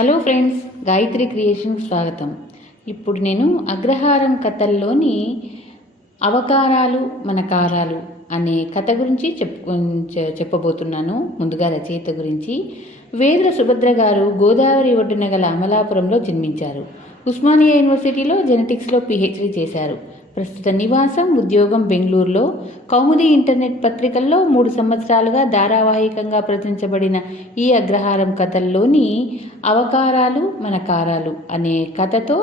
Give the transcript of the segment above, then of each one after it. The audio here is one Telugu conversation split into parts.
హలో ఫ్రెండ్స్, గాయత్రి క్రియేషన్కి స్వాగతం. ఇప్పుడు నేను అగ్రహారం కథల్లోని అవతారాలు మన కారాలు అనే కథ గురించి చెప్పబోతున్నాను. ముందుగా రచయిత గురించి. వేదుల సుభద్ర గారు గోదావరి ఒడ్డున గల అమలాపురంలో జన్మించారు. ఉస్మానియా యూనివర్సిటీలో జెనెటిక్స్లో పిహెచ్డి చేశారు. ప్రస్తుత నివాసం, ఉద్యోగం బెంగళూరులో. కౌముది ఇంటర్నెట్ పత్రికల్లో 3 సంవత్సరాలుగా ధారావాహికంగా ప్రచురించబడిన ఈ అగ్రహారం కథల్లోని అవతారాలు మన కారాలు అనే కథతో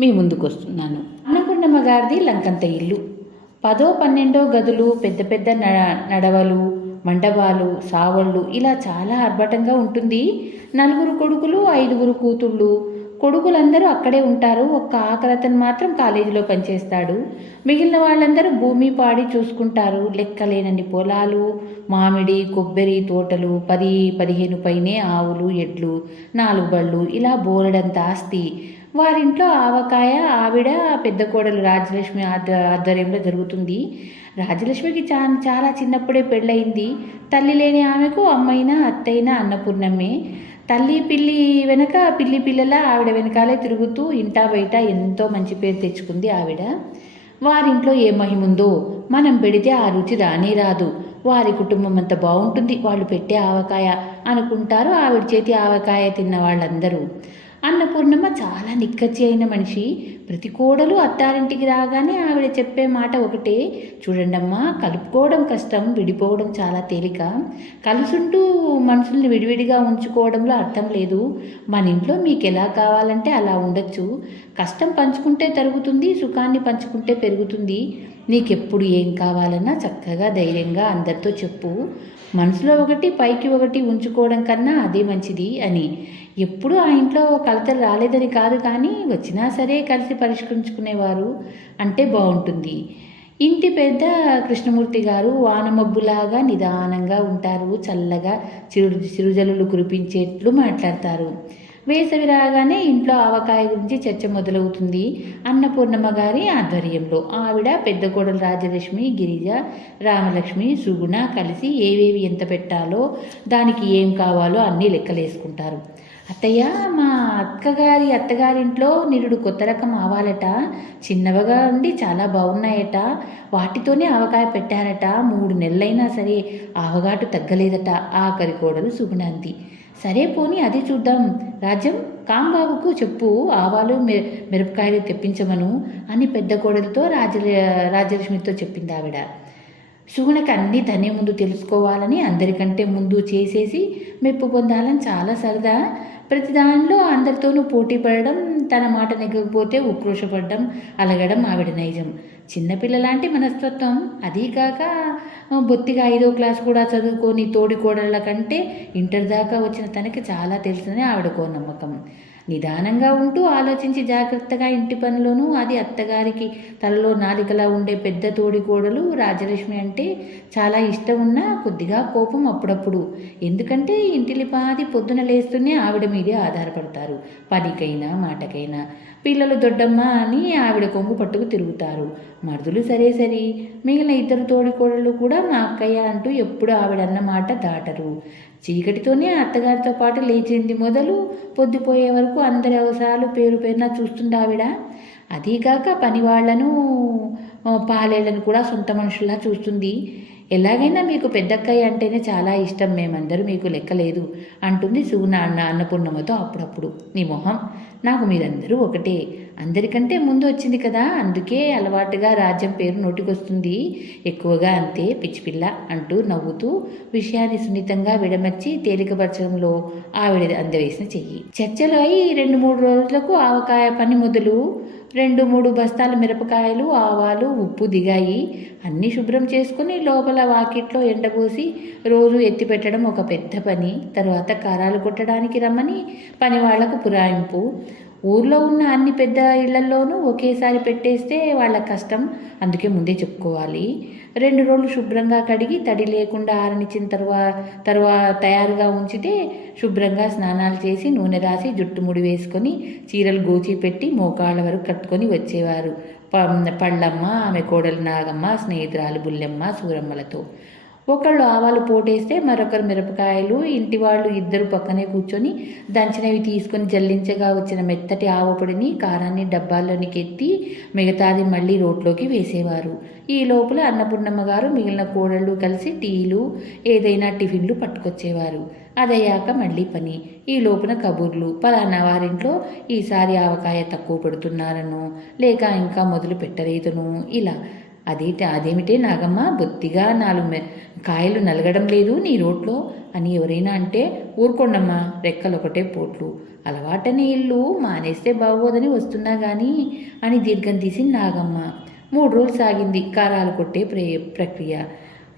మీ ముందుకు వస్తున్నాను. అన్నపూర్ణమ్మ గారిది లంకంత ఇల్లు. 10, 12 గదులు, పెద్ద పెద్ద నడవలు, మండపాలు, సావళ్ళు, ఇలా చాలా ఆర్భాటంగా ఉంటుంది. 4 కొడుకులు, 5 కూతుళ్ళు. కొడుకులందరూ అక్కడే ఉంటారు. ఒక్క ఆఖరతను మాత్రం కాలేజీలో పనిచేస్తాడు. మిగిలిన వాళ్ళందరూ భూమి పాడి చూసుకుంటారు. లెక్కలేనన్ని పొలాలు, మామిడి, కొబ్బరి తోటలు, 10-15 పైనే ఆవులు, ఎడ్లు, 4 బళ్ళు, ఇలా బోలెడంత ఆస్తి. వారింట్లో ఆవకాయ ఆవిడ పెద్ద కోడలు రాజలక్ష్మి ఆధ్వర్యంలో జరుగుతుంది. రాజలక్ష్మికి చాలా చిన్నప్పుడే పెళ్ళయింది. తల్లి లేని ఆమెకు అమ్మైనా అత్తైనా అన్నపూర్ణమ్మే. తల్లి పిల్లి వెనక పిల్లి పిల్లల ఆవిడ వెనకాలే తిరుగుతూ ఇంటా బయట ఎంతో మంచి పేరు తెచ్చుకుంది ఆవిడ. వారింట్లో ఏ మహిముందో మనం పెడితే ఆ రుచి రానే రాదు. వారి కుటుంబం అంత బాగుంటుంది వాళ్ళు పెట్టే ఆవకాయ అనుకుంటారు ఆవిడ చేతి ఆవకాయ తిన్న వాళ్ళందరూ. అన్నపూర్ణమ్మ చాలా నిక్కచ్చి అయిన మనిషి. ప్రతి కోడలు అత్తారింటికి రాగానే ఆవిడ చెప్పే మాట ఒకటే, చూడండమ్మా, కలుపుకోవడం కష్టం, విడిపోవడం చాలా తేలిక. కలుసుంటూ మనుషుల్ని విడివిడిగా ఉంచుకోవడంలో అర్థం లేదు. మన ఇంట్లో మీకు ఎలా కావాలంటే అలా ఉండొచ్చు. కష్టం పంచుకుంటే తరుగుతుంది, సుఖాన్ని పంచుకుంటే పెరుగుతుంది. నీకెప్పుడు ఏం కావాలన్నా చక్కగా ధైర్యంగా అందరితో చెప్పు. మనసులో ఒకటి పైకి ఒకటి ఉంచుకోవడం కన్నా అదే మంచిది అని. ఎప్పుడూ ఆ ఇంట్లో కలతలు రాలేదని కాదు, కానీ వచ్చినా సరే కలిసి పరిష్కరించుకునేవారు అంటే బాగుంటుంది. ఇంటి పెద్ద కృష్ణమూర్తి గారు వానమబ్బులాగా నిదానంగా ఉంటారు. చల్లగా చిరుజల్లులు కురిపించేట్లు మాట్లాడతారు. వేసవి రాగానే ఇంట్లో ఆవకాయ గురించి చర్చ మొదలవుతుంది. అన్నపూర్ణమ్మ గారి ఆధ్వర్యంలో ఆవిడ, పెద్ద కోడలు రాజలక్ష్మి, గిరిజ, రామలక్ష్మి, సుగుణ కలిసి ఏవేవి ఎంత పెట్టాలో, దానికి ఏం కావాలో అన్నీ లెక్కలేసుకుంటారు. అత్తయ్య, మా అత్తగారింట్లో నిరుడు కొత్త రకం ఆవాలట, చిన్నవగా ఉండి చాలా బాగున్నాయట. వాటితోనే ఆవకాయ పెట్టారట. 3 నెలలైనా సరే ఆవగాటు తగ్గలేదట. ఆఖరి కోడలు సుగుణాంతి. సరే పోనీ అది చూద్దాం. రాజ్యం, కాంబాబుకు చెప్పు ఆవాలు మిరపకాయలు తెప్పించమను అని పెద్ద కోడలతో రాజలక్ష్మితో చెప్పింది ఆవిడ. సుగుణకి అన్నీ తనే ముందు తెలుసుకోవాలని, అందరికంటే ముందు చేసేసి మెప్పు పొందాలని చాలా సరదా. ప్రతి దానిలో అందరితోనూ పోటీ పడడం, తన మాట నెగ్గకపోతే ఉక్రోషపడడం, అలగడం ఆవిడ నైజం. చిన్నపిల్లలాంటి మనస్తత్వం. అదీకాక బొత్తిగా 5వ క్లాస్ కూడా చదువుకొని తోడి కోడళ్ళ కంటే ఇంటర్ దాకా వచ్చిన తనకి చాలా తెలుసని ఆవిడకో నమ్మకం. నిదానంగా ఉంటూ ఆలోచించి జాగ్రత్తగా ఇంటి పనిలోనూ అది అత్తగారికి తలలో నాలికలా ఉండే పెద్ద తోడి కోడలు రాజలక్ష్మి అంటే చాలా ఇష్టం ఉన్నా కొద్దిగా కోపం అప్పుడప్పుడు. ఎందుకంటే ఇంటిలిపాది పొద్దున లేస్తూనే ఆవిడ మీదే ఆధారపడతారు, పనికైనా మాటకైనా. పిల్లలు దొడ్డమ్మ అని ఆవిడ కొంగు పట్టుకు తిరుగుతారు. మరుదులు సరే, మిగిలిన 2 తోడి కోడళ్ళు కూడా మా అక్కయ్య అంటూ ఎప్పుడు ఆవిడన్న మాట దాటరు. చీకటితోనే అత్తగారితో పాటు లేచింది మొదలు పొద్దుపోయే వరకు అందరి అవసరాలు పేరున చూస్తుంది ఆవిడ. అదీగాక పనివాళ్లను, పాలేళ్లను కూడా సొంత మనుషుల్లా చూస్తుంది. ఎలాగైనా మీకు పెద్దక్కయ్య అంటేనే చాలా ఇష్టం, మేమందరూ మీకు లెక్కలేదు అంటుంది సుగుణ అన్నపూర్ణమ్మతో అప్పుడప్పుడు. నీ మొహం, నాకు మీరందరూ ఒకటే. అందరికంటే ముందు వచ్చింది కదా, అందుకే అలవాటుగా రాజ్యం పేరు నోటికొస్తుంది. ఎక్కువగా అంతే, పిచ్చిపిల్ల అంటూ నవ్వుతూ విషయాన్ని సున్నితంగా విడమర్చి తేలికపరచడంలో ఆవిడ అందవేసిన చెయ్యి. చర్చలు అయి 2-3 రోజులకు ఆవకాయ పని మొదలు. 2-3 బస్తాల మిరపకాయలు, ఆవాలు, ఉప్పు దిగాయి. అన్నీ శుభ్రం చేసుకుని లోపల వాకిట్లో ఎండబోసి రోజు ఎత్తిపెట్టడం ఒక పెద్ద పని. తర్వాత కారాలు కొట్టడానికి రమ్మని పని వాళ్లకు పురాయింపు. ఊర్లో ఉన్న అన్ని పెద్ద ఇళ్లల్లోనూ ఒకేసారి పెట్టేస్తే వాళ్ళ కష్టం, అందుకే ముందే చెప్పుకోవాలి. 2 రోజులు శుభ్రంగా కడిగి తడి లేకుండా ఆరనిచ్చిన తర్వాత తయారుగా ఉంచితే శుభ్రంగా స్నానాలు చేసి నూనె రాసి జుట్టు ముడి వేసుకొని చీరలు గోచి పెట్టి మోకాళ్ళ వరకు కట్టుకొని వచ్చేవారు పళ్ళమ్మ, ఆమె కోడలు నాగమ్మ, స్నేహితురాలు బుల్లెమ్మ, సూరమ్మలతో. ఒకళ్ళు ఆవాలు పోటేస్తే మరొకరు మిరపకాయలు, ఇంటి వాళ్ళు ఇద్దరు పక్కనే కూర్చొని దంచినవి తీసుకొని జల్లించగా వచ్చిన మెత్తటి ఆవపొడిని కారాన్ని డబ్బాల్లోనికి ఎత్తి మిగతాది మళ్ళీ రోట్లోకి వేసేవారు. ఈ లోపల అన్నపూర్ణమ్మ గారు మిగిలిన కోడళ్ళు కలిసి టీలు ఏదైనా టిఫిన్లు పట్టుకొచ్చేవారు. అదయ్యాక మళ్ళీ పని. ఈ లోపున కబుర్లు, పలానా వారింట్లో ఈసారి ఆవకాయ తక్కువ పెడుతున్నారనో లేక ఇంకా మొదలు పెట్టలేదనో ఇలా. అదేమిటే నాగమ్మ, బొత్తిగా 4 కాయలు నలగడం లేదు నీ రోట్లో అని ఎవరైనా అంటే, ఊరుకోండమ్మా, రెక్కలొకటే పోట్లు, అలవాటనే ఇల్లు మానేస్తే బాగోదని వస్తున్నా కానీ అని దీర్ఘం తీసి నాగమ్మ. 3 రోజులు సాగింది కారాలు కొట్టే ప్రక్రియ.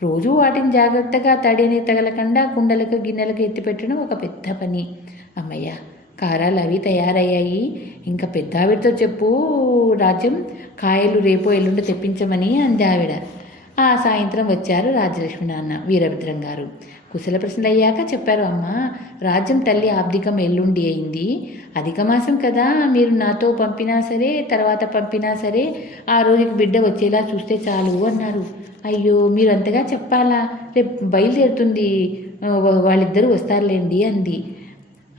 రోజు వాటిని జాగ్రత్తగా తడిని తగలకుండా కుండలకు గిన్నెలకు ఎత్తిపెట్టడం ఒక పెద్ద పని. అమ్మయ్య, కారాలు అవి తయారయ్యాయి. ఇంకా పెద్దావిడతో చెప్పు రాజ్యం, కాయలు రేపో ఎల్లుండి తెప్పించమని అంది ఆవిడ. ఆ సాయంత్రం వచ్చారు రాజ్యలక్ష్మి నాన్న వీరభద్రం గారు. కుశల ప్రశ్నలు అయ్యాక చెప్పారు. అమ్మ, రాజ్యం తల్లి ఆబ్దికం ఎల్లుండి అయింది. అధిక మాసం కదా, మీరు నాతో పంపినా సరే తర్వాత పంపినా సరే ఆ రోజుకి బిడ్డ వచ్చేలా చూస్తే చాలు అన్నారు. అయ్యో, మీరు అంతగా చెప్పాలా, రేపు బయలుదేరుతుంది, వాళ్ళిద్దరూ వస్తారులేండి అంది.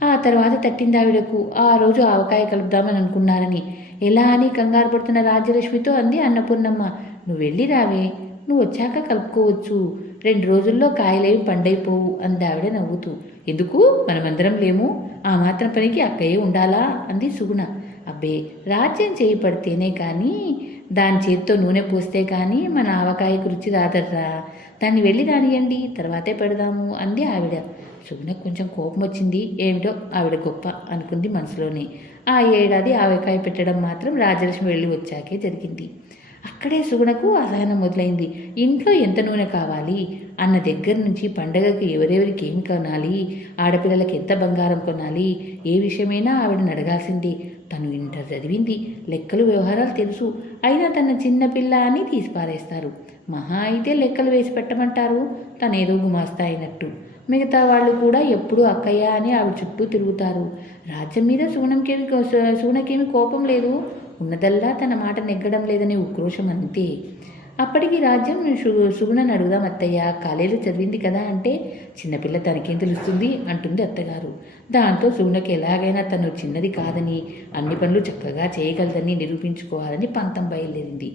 ఆ తర్వాత తట్టింది ఆవిడకు. ఆ రోజు ఆవకాయ కలుపుదామని అనుకున్నారని. ఎలా అని కంగారు పడుతున్న రాజ్యలక్ష్మితో అంది అన్నపూర్ణమ్మ. నువ్వు వెళ్ళి రావే, నువ్వు వచ్చాక కలుపుకోవచ్చు, 2 రోజుల్లో కాయలేవి పండైపోవు అంది ఆవిడ నవ్వుతూ. ఎందుకు, మనమందరం లేము, ఆ మాత్రం పనికి అక్కయ్యే ఉండాలా అంది సుగుణ. అబ్బే, రాజ్యం చేయి పడితేనే కానీ, దాని చేతితో నూనె పోస్తే కానీ మన ఆవకాయకు రుచి రాదర్రా, దాన్ని వెళ్ళి రానియండి, తర్వాతే పెడదాము అంది ఆవిడ. సుగుణకు కొంచెం కోపం వచ్చింది. ఏమిటో ఆవిడ గొప్ప అనుకుంది మనసులోనే. ఆ ఏడాది ఆవకాయ పెట్టడం మాత్రం రాజలక్ష్మి వెళ్ళి వచ్చాకే జరిగింది. అక్కడే సుగుణకు అసహనం మొదలైంది. ఇంట్లో ఎంత నూనె కావాలి అన్న దగ్గర నుంచి పండగకి ఎవరెవరికి ఏం కొనాలి, ఆడపిల్లలకి ఎంత బంగారం కొనాలి, ఏ విషయమైనా ఆవిడని అడగాల్సింది. తను ఇంటర్ చదివింది, లెక్కలు వ్యవహారాలు తెలుసు. అయినా తన చిన్నపిల్ల అని తీసిపారేస్తారు. మహా అయితే లెక్కలు వేసి పెట్టమంటారు, తనేదో గుమాస్తా అయినట్టు. మిగతా వాళ్ళు కూడా ఎప్పుడూ అక్కయ్య అని ఆవిడ చుట్టూ తిరుగుతారు. రాజ్యం మీద సూనకేమి కోపం లేదు, ఉన్నదల్లా తన మాట నెగ్గడం లేదనే ఉక్రోషం అంతే. అప్పటికి రాజ్యం సుగుణని అడుగుదాం అత్తయ్య, కాలేజీలో చదివింది కదా అంటే, చిన్నపిల్ల తనకేం తెలుస్తుంది అంటుంది అత్తగారు. దాంతో సుగుణకి ఎలాగైనా తను చిన్నది కాదని, అన్ని పనులు చక్కగా చేయగలదని నిరూపించుకోవాలని పంతం బయలుదేరింది.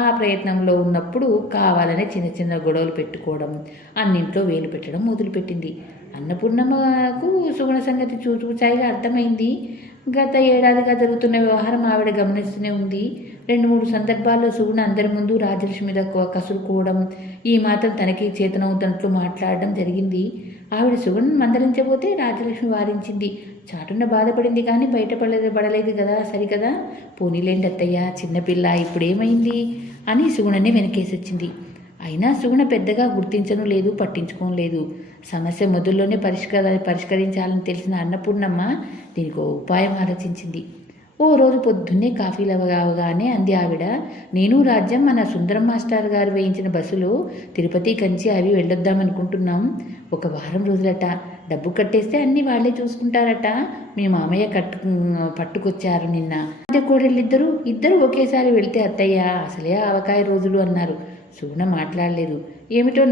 ఆ ప్రయత్నంలో ఉన్నప్పుడు కావాలనే చిన్న చిన్న గొడవలు పెట్టుకోవడం, అన్నింట్లో వేలు పెట్టడం మొదలుపెట్టింది. అన్నపూర్ణమ్మకు సుగుణ సంగతి చూచాయిగా అర్థమైంది. గత ఏడాదిగా జరుగుతున్న వ్యవహారం ఆవిడ గమనిస్తూనే ఉంది. 2-3 సందర్భాల్లో సుగుణ అందరి ముందు రాజలక్ష్మి మీద కసురుకోవడం, ఈ మాత్రం తనకి చేతనవుతున్నట్లు మాట్లాడడం జరిగింది. ఆవిడ సుగుణను మందలించబోతే రాజలక్ష్మి వారించింది. చాటున్న బాధపడింది కానీ బయటపడలేదు కదా, సరికదా, పోనీలేండి అత్తయ్య, చిన్నపిల్ల, ఇప్పుడేమైంది అని సుగుణనే వెనకేసొచ్చింది. అయినా సుగుణ పెద్దగా గుర్తించను లేదు, పట్టించుకోను లేదు. సమస్య మొదల్లోనే పరిష్కరించాలని తెలిసిన అన్నపూర్ణమ్మ దీనికి ఉపాయం ఆలోచించింది. ఓ రోజు పొద్దున్నే కాఫీలు అవగానే అంది ఆవిడ. నేను రాజ్యం మన సుందరం మాస్టర్ గారు వేయించిన బస్సులో తిరుపతి కంచి అవి వెళ్ళొద్దామనుకుంటున్నాం. 1 వారం రోజులట. డబ్బు కట్టేస్తే అన్నీ వాళ్ళే చూసుకుంటారట. మీ మామయ్య పట్టుకొచ్చారు నిన్న. అదే కోడళ్ళిద్దరూ ఒకేసారి వెళ్తే అత్తయ్య, అసలే ఆవకాయ రోజులు అన్నారు. సుగుణ మాట్లాడలేదు. ఏమిటో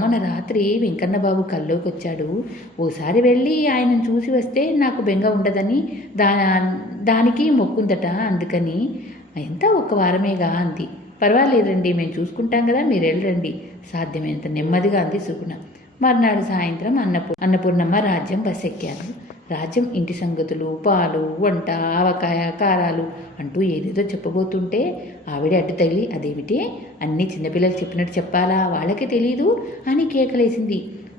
మొన్న రాత్రి వెంకన్నబాబు కల్లోకి వచ్చాడు. ఓసారి వెళ్ళి ఆయనను చూసి వస్తే నాకు బెంగ ఉండదని దానికి మొక్కుందట. అందుకని ఎంత 1 వారమేగా అంది. పర్వాలేదండి, మేము చూసుకుంటాం కదా, మీరు వెళ్ళండి, సాధ్యమైనంత నెమ్మదిగా అంది సుగుణ. మర్నాడు సాయంత్రం అన్నపూర్ణమ్మ రాజ్యం బస్ ఎక్కారు. రాజ్యం ఇంటి సంగతులు, పాలు, వంట, ఆవకాయ, కారాలు అంటూ ఏదేదో చెప్పబోతుంటే ఆవిడ అడ్డు తగిలి, అదేమిటి, అన్నీ చిన్నపిల్లలు చెప్పినట్టు చెప్పాలా, వాళ్ళకే తెలీదు అని కేకలేసింది.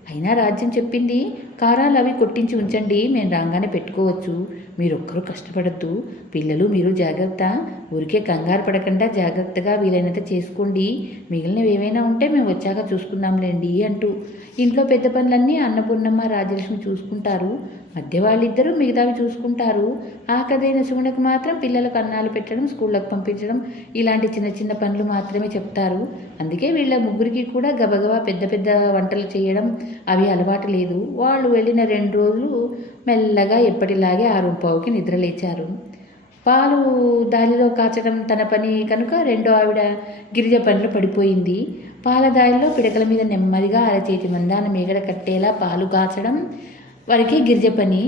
అయినా రాజ్యం చెప్పింది, కారాలు అవి కొట్టించి ఉంచండి, మేము రాగానే పెట్టుకోవచ్చు, మీరొక్కరూ కష్టపడద్దు, పిల్లలు మీరు జాగ్రత్త, ఊరికే కంగారు పడకుండా జాగ్రత్తగా వీలైనంత చేసుకోండి, మిగిలినవి ఏమైనా ఉంటే మేము వచ్చాక చూసుకుందాంలేండి అంటూ. ఇంట్లో పెద్ద పనులన్నీ అన్నపూర్ణమ్మ రాజలక్ష్మి చూసుకుంటారు. మధ్య వాళ్ళిద్దరూ మిగతావి చూసుకుంటారు. ఆఖరైన సుగుణకు మాత్రం పిల్లలకు అన్నాలు పెట్టడం, స్కూళ్ళకు పంపించడం ఇలాంటి చిన్న చిన్న పనులు మాత్రమే చెప్తారు. అందుకే వీళ్ళ ముగ్గురికి కూడా గబగబా పెద్ద పెద్ద వంటలు చేయడం అవి అలవాటు లేదు. వాళ్ళు వెళ్ళిన 2 రోజులు మెల్లగా ఎప్పటిలాగే 6:15కి నిద్రలేచారు. పాలు దారిలో కాచడం తన పని కనుక రెండో ఆవిడ గిరిజ పనిలో పడిపోయింది. పాలదాయిల్లో పిడకల మీద నెమ్మదిగా అరచేతి మందాన మేగడ కట్టేలా పాలు కాచడం వరకే గిరిజ పని.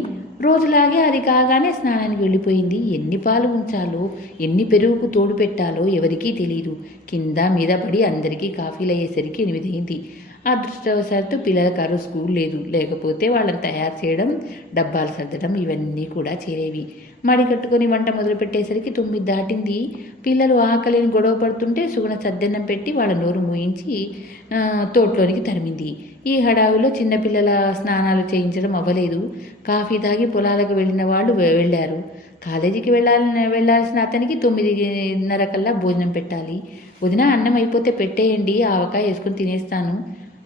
రోజులాగే అది కాగానే స్నానానికి వెళ్ళిపోయింది. ఎన్ని పాలు ఉంచాలో, ఎన్ని పెరుగుకు తోడు పెట్టాలో ఎవరికీ తెలియదు. కింద మీద పడి అందరికీ కాఫీలు అయ్యేసరికి 8 అయింది. అదృష్టవశాత్తు పిల్లల స్కూల్ లేదు. లేకపోతే వాళ్ళని తయారు చేయడం, డబ్బాలు సర్దడం ఇవన్నీ కూడా చేరేవి. మడి కట్టుకొని వంట మొదలుపెట్టేసరికి 9 దాటింది. పిల్లలు ఆకలిని గొడవ పడుతుంటే సుగుణ సద్దన్నం పెట్టి వాళ్ళ నోరు మూయించి తోటలోనికి తరిమింది. ఈ హడావిలో చిన్నపిల్లల స్నానాలు చేయించడం అవ్వలేదు. కాఫీ తాగి పొలాలకు వెళ్ళిన వాళ్ళు వెళ్ళారు. కాలేజీకి వెళ్ళాల్సిన అతనికి 9:30 కల్లా భోజనం పెట్టాలి. వదిన అన్నం అయిపోతే పెట్టేయండి, ఆవకాయ వేసుకుని తినేస్తాను.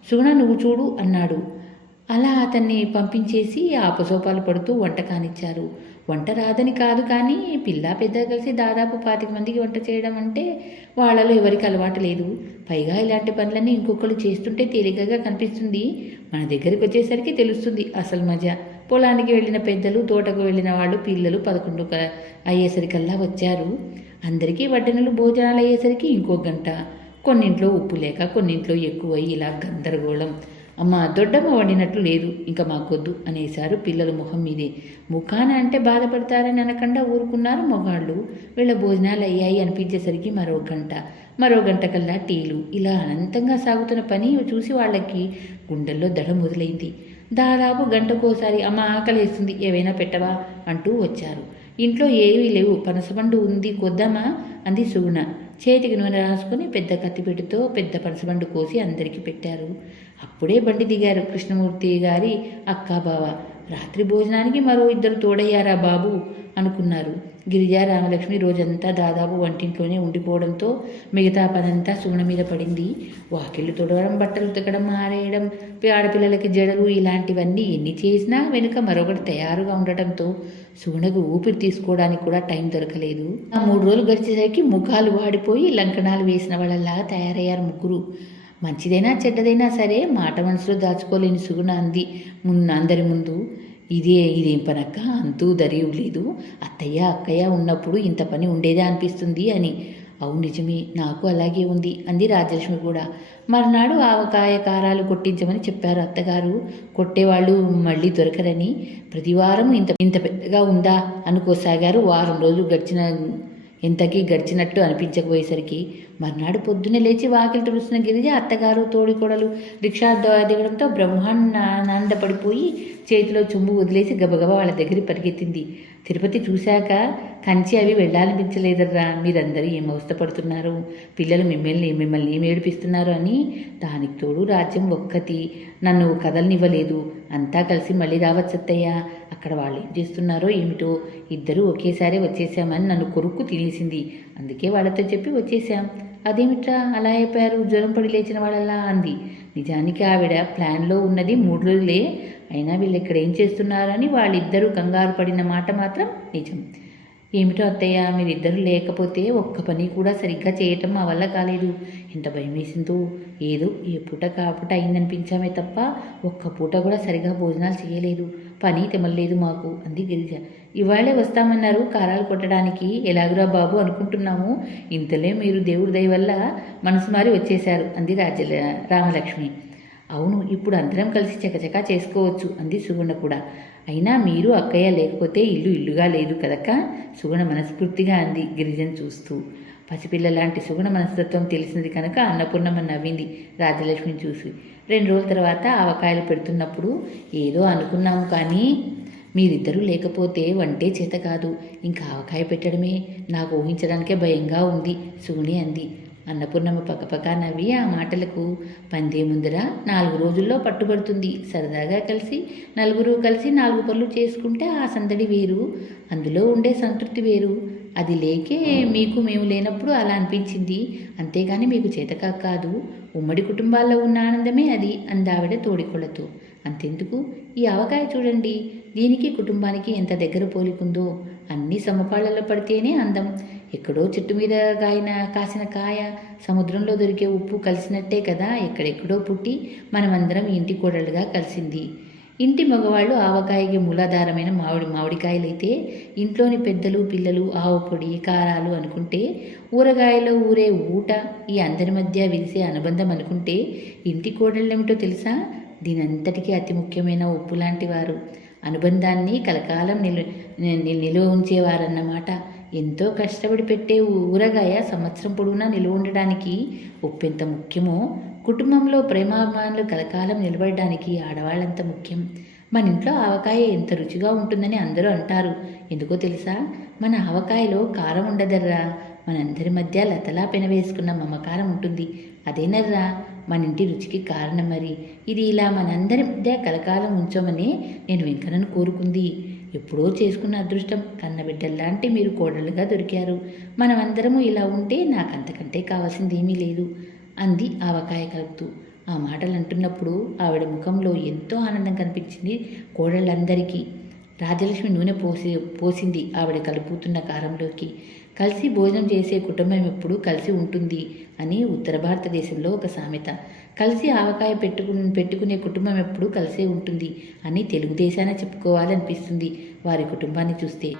సుగుణ నువ్వు చూడు అన్నాడు. అలా అతన్ని పంపించేసి ఆపసోపాలు పడుతూ వంట కానిచ్చారు. వంట రాదని కాదు, కానీ పిల్ల పెద్ద కలిసి దాదాపు 25 మందికి వంట చేయడం అంటే వాళ్ళలో ఎవరికి అలవాటు లేదు. పైగా ఇలాంటి పనులన్నీ ఇంకొకరు చేస్తుంటే తేలికగా కనిపిస్తుంది. మన దగ్గరికి వచ్చేసరికి తెలుస్తుంది అసలు మజా. పొలానికి వెళ్ళిన పెద్దలు, తోటకు వెళ్ళిన వాళ్ళు, పిల్లలు 11 అయ్యేసరికల్లా వచ్చారు. అందరికీ వడ్డనలు భోజనాలు అయ్యేసరికి ఇంకో గంట. కొన్నింట్లో ఉప్పు లేక, కొన్నింట్లో ఎక్కువై ఇలా గందరగోళం. అమ్మ దొడ్డమ్మ వండినట్లు లేదు, ఇంకా మాకొద్దు అనేశారు పిల్లలు మొహం మీదే. ముఖాన అంటే బాధపడతారని అనకుండా ఊరుకున్నారు మొగాళ్ళు. వీళ్ళ భోజనాలు అయ్యాయి అనిపించేసరికి మరో గంట కల్లా టీలు. ఇలా అనంతంగా సాగుతున్న పని చూసి వాళ్ళకి గుండెల్లో దడ మొదలైంది. దాదాపు గంటకోసారి అమ్మ ఆకలేస్తుంది, ఏవైనా పెట్టవా అంటూ వచ్చారు. ఇంట్లో ఏవీ లేవు, పనసపండు ఉంది, కొద్దామా అంది సుగుణ. చేతికి నూనె రాసుకుని పెద్ద కత్తిపెట్టుతో పెద్ద పనసపండు కోసి అందరికీ పెట్టారు. అప్పుడే బండి దిగారు కృష్ణమూర్తి గారి అక్క బావ. రాత్రి భోజనానికి మరో 2 తోడయ్యారా బాబు అనుకున్నారు. గిరిజ, రామలక్ష్మి రోజంతా దాదాపు వంటింట్లోనే ఉండిపోవడంతో మిగతా పనంతా సుగుణ మీద పడింది. వాకిళ్ళు తుడవడం, బట్టలు ఉతకడం, ఆరేయడం, ఆడపిల్లలకి జడలు ఇలాంటివన్నీ ఎన్ని చేసినా వెనుక మరొకటి తయారుగా ఉండటంతో సుగుణకు ఊపిరి తీసుకోవడానికి కూడా టైం దొరకలేదు. ఆ 3 రోజులు గడిచేసరికి ముఖాలు వాడిపోయి లంకణాలు వేసిన వాళ్ళలాగా తయారయ్యారు ముగ్గురు. మంచిదైనా చెడ్డదైనా సరే మాట మనసులో దాచుకోలేని సుగుణ అంది అందరి ముందు. ఇదేం పనక్క, అంతూ దరియు లేదు. అక్కయ్య ఉన్నప్పుడు ఇంత పని ఉండేదే అనిపిస్తుంది అని. అవును నిజమే, నాకు అలాగే ఉంది అంది రాజలక్ష్మి కూడా. మర్నాడు ఆవకాయ కారాలు కొట్టించమని చెప్పారు అత్తగారు. కొట్టేవాళ్ళు మళ్ళీ దొరకరని. ప్రతివారం ఇంత పెద్దగా ఉందా అనుకోసాగారు. వారం రోజులు గడిచినట్టు అనిపించకపోయేసరికి మర్నాడు పొద్దున్నే లేచి వాకిలి తుడుస్తున్న గిరిజ అత్తగారు, తోడికోడలు రిక్షా దిగడంతో బ్రహ్మాండండపడిపోయి చేతిలో చెంబు వదిలేసి గబగబా వాళ్ళ దగ్గరికి పరిగెత్తింది. తిరుపతి చూశాక కంచి అవి వెళ్ళాలనిపించలేదర్రా, మీరందరూ ఏం అవస్థపడుతున్నారు, పిల్లలు మిమ్మల్ని ఏం ఏడిపిస్తున్నారు అని. దానికి తోడు రాజ్యం ఒక్కటి నన్ను కదలనివ్వలేదు. అంతా కలిసి మళ్ళీ రావచ్చత్తయ్యా, అక్కడ వాళ్ళు ఏం చేస్తున్నారో ఏమిటో. ఇద్దరూ ఒకేసారి వచ్చేసామని నన్ను కొరుక్కు తినేసింది. అందుకే వాళ్ళతో చెప్పి వచ్చేసాం. అదేమిట్రా అలా అయిపోయారు, జ్వరం పడి లేచిన వాళ్ళలా అంది. నిజానికి ఆవిడ ప్లాన్లో ఉన్నది 3 రోజులే. అయినా వీళ్ళు ఇక్కడ ఏం చేస్తున్నారని వాళ్ళిద్దరూ కంగారు పడిన మాట మాత్రం నిజం. ఏమిటో అత్తయ్య, మీరిద్దరూ లేకపోతే ఒక్క పని కూడా సరిగ్గా చేయటం మా వల్ల కాలేదు. ఎంత భయం వేసిందో. ఏదో ఏ పూట కాపుట అయిందనిపించామే తప్ప ఒక్క పూట కూడా సరిగా భోజనాలు చేయలేదు. పని తెమలేదు మాకు అంది గిరిజ. ఇవాళే వస్తామన్నారు కారాలు కొట్టడానికి. ఎలాగురా బాబు అనుకుంటున్నాము. ఇంతలే మీరు దేవుడి దయ వల్ల మనసు మారి వచ్చేశారు అంది రామలక్ష్మి. అవును, ఇప్పుడు అందరం కలిసి చకచకా చేసుకోవచ్చు అంది సుగుణ కూడా. అయినా మీరు అక్కయ్య లేకపోతే ఇల్లుగా లేదు కదక్క సుగుణ మనస్ఫూర్తిగా అంది గిరిజను చూస్తూ. పసిపిల్ల లాంటి సుగుణ మనస్తత్వం తెలిసింది కనుక అన్నపూర్ణమ్మ నవ్వింది రాజలక్ష్మిని చూసి. 2 రోజుల తర్వాత ఆవకాయలు పెడుతున్నప్పుడు ఏదో అనుకున్నాము, కానీ మీరిద్దరూ లేకపోతే వంటే చేత కాదు, ఇంకా ఆవకాయ పెట్టడమే నాకు ఊహించడానికే భయంగా ఉంది సుగుణి అంది. అన్నపూర్ణమ్మ పక్కపక్క నవ్వి ఆ మాటలకు పందే ముందర 4 రోజుల్లో పట్టుబడుతుంది. సరదాగా నలుగురు కలిసి 4 పనులు చేసుకుంటే ఆ సందడి వేరు, అందులో ఉండే సంతృప్తి వేరు. అది లేకే మీకు మేము లేనప్పుడు అలా అనిపించింది, అంతేగాని మీకు చేతకా కాదు. ఉమ్మడి కుటుంబాల్లో ఉన్న ఆనందమే అది అందావిడ తోడికొళ్లతో. అంతెందుకు, ఈ ఆవకాయ చూడండి, దీనికి కుటుంబానికి ఎంత దగ్గర పోలికుందో. అన్నీ సమపాళ్లలో పడితేనే అందం. ఎక్కడో చెట్టు మీద కాసిన కాయ, సముద్రంలో దొరికే ఉప్పు కలిసినట్టే కదా ఎక్కడెక్కడో పుట్టి మనమందరం ఇంటి కోడలుగా కలిసింది. ఇంటి మగవాళ్ళు ఆవకాయకి మూలాధారమైన మామిడికాయలైతే ఇంట్లోని పెద్దలు పిల్లలు ఆవు పొడి కారాలు అనుకుంటే, ఊరగాయలో ఊరే ఊట ఈ అందరి మధ్య విరిసే అనుబంధం అనుకుంటే, ఇంటి కోడళ్ళేమిటో తెలుసా? దీనంతటికీ అతి ముఖ్యమైన ఉప్పు లాంటి వారు. అనుబంధాన్ని కలకాలం నిలువ ఉంచేవారన్నమాట. ఎంతో కష్టపడి పెట్టే ఊరగాయ సంవత్సరం పొడవునా నిలువ ఉండడానికి ఉప్పు ఎంత ముఖ్యమో, కుటుంబంలో ప్రేమాభిమానులు కలకాలం నిలబడడానికి ఆడవాళ్ళంత ముఖ్యం. మన ఇంట్లో ఆవకాయ ఎంత రుచిగా ఉంటుందని అందరూ అంటారు. ఎందుకో తెలుసా? మన ఆవకాయలో కారం ఉండదర్రా, మనందరి మధ్య లతలా పెనవేసుకున్న మమకారం ఉంటుంది. అదేనర్రా మన ఇంటి రుచికి కారణం. మరి ఇది ఇలా మనందరి మధ్య కలకాలం ఉంచమని నేను వెంకన్నను కోరుకుంది. ఎప్పుడో చేసుకున్న అదృష్టం, కన్నబిడ్డల్లాంటి మీరు కోడళ్ళుగా దొరికారు. మనమందరము ఇలా ఉంటే నాకంతకంటే కావాల్సిందేమీ లేదు అంది ఆవకాయ కలుపుతూ. ఆ మాటలు అంటున్నప్పుడు ఆవిడ ముఖంలో ఎంతో ఆనందం కనిపించింది కోడళ్ళందరికీ. రాజలక్ష్మి నూనె పోసింది ఆవిడ కలుపుతున్న కారంలోకి. కలిసి భోజనం చేసే కుటుంబం ఎప్పుడు కలిసి ఉంటుంది అని ఉత్తర భారతదేశంలో ఒక సామెత. కలిసి ఆవకాయ పెట్టుకునే కుటుంబం ఎప్పుడు కలిసే ఉంటుంది అని తెలుగుదేశాన చెప్పుకోవాలనిపిస్తుంది వారి కుటుంబాన్ని చూస్తే.